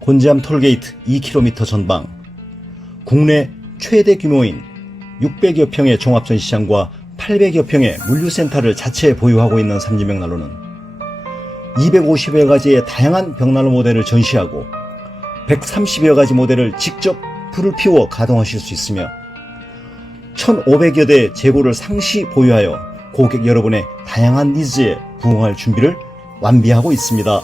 곤지암 톨게이트 2km 전방, 국내 최대 규모인 600여 평의 종합전시장과 800여 평의 물류센터를 자체에 보유하고 있는 삼진벽난로는 250여 가지의 다양한 벽난로 모델을 전시하고 130여 가지 모델을 직접 불을 피워 가동하실 수 있으며 1,500여 대 재고를 상시 보유하여 고객 여러분의 다양한 니즈에 부응할 준비를 완비하고 있습니다.